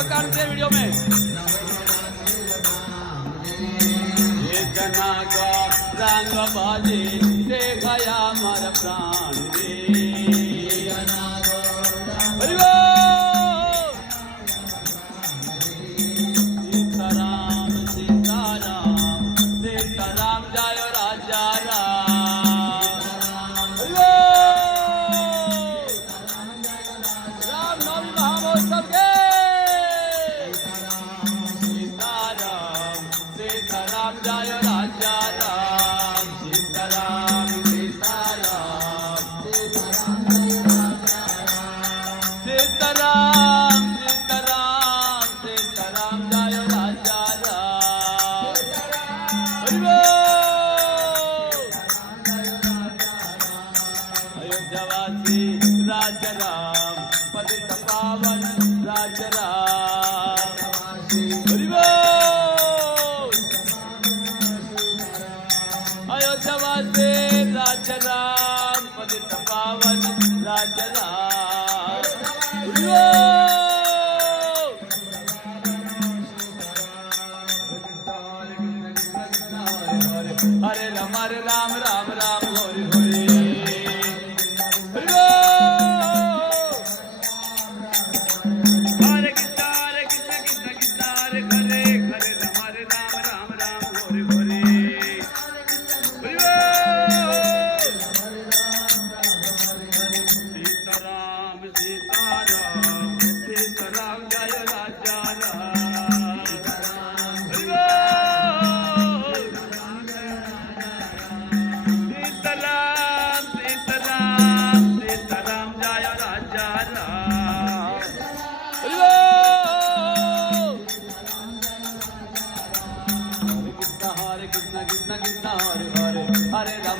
आनंद से वीडियो में। जना का रंग बाजे राजा राम पतित पावन राजा राम हरि बोल। अयोध्यावासी राजा राम पतित पावन राजा राम हरि बोल। हरे राम हरे राम राम राम हरे हरे